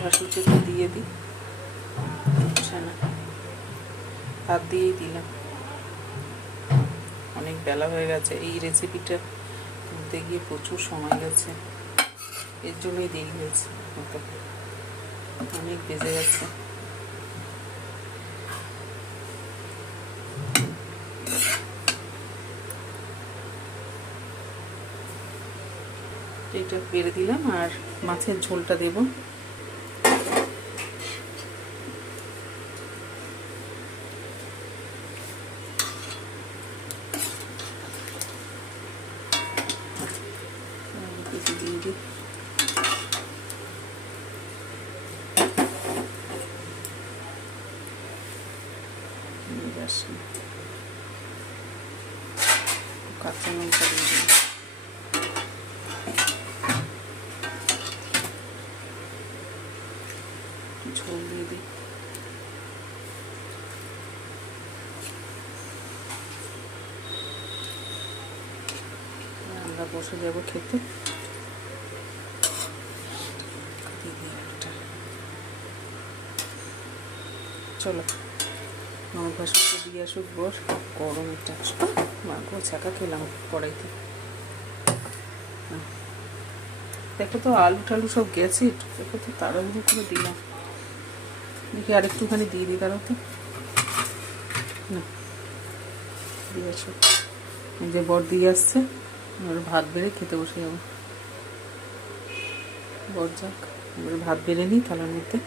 ভাসুরকে একটু দিয়ে দিই, বুঝছে না, হাত দিয়েই দিলাম। অনেক বেলা হয়ে গেছে, এই রেসিপিটা তুলতে গিয়ে প্রচুর সময় গেছে, এর জন্যই দেরি হয়েছে, অনেক বেজে গেছে। এটা বেড়ে দিলাম আর মাছের ঝোলটা দেব। দিয়ে দিই কাঁচা লঙ্কা দিয়ে দিই, ঝোল দিয়ে দিই। আমরা বসে যাবো খেতে। চলো আমার ভাসুরকে দিয়ে আসুক, বস গরম এটা মাগো ছাকা খেলাম কড়াইতে। দেখো তো আলু টালু সব গেছে, দেখো তো তাড়াহুড়ো করে দিলাম, দেখি আর একটুখানি দিয়ে দিই, তারা তো না দিয়ে আসো। এই যে বর দিয়ে আসছে, এবার ভাত বেড়ে খেতে বসে যাবো। বর যাক, এবার ভাত বেড়ে নিই থালার মধ্যে।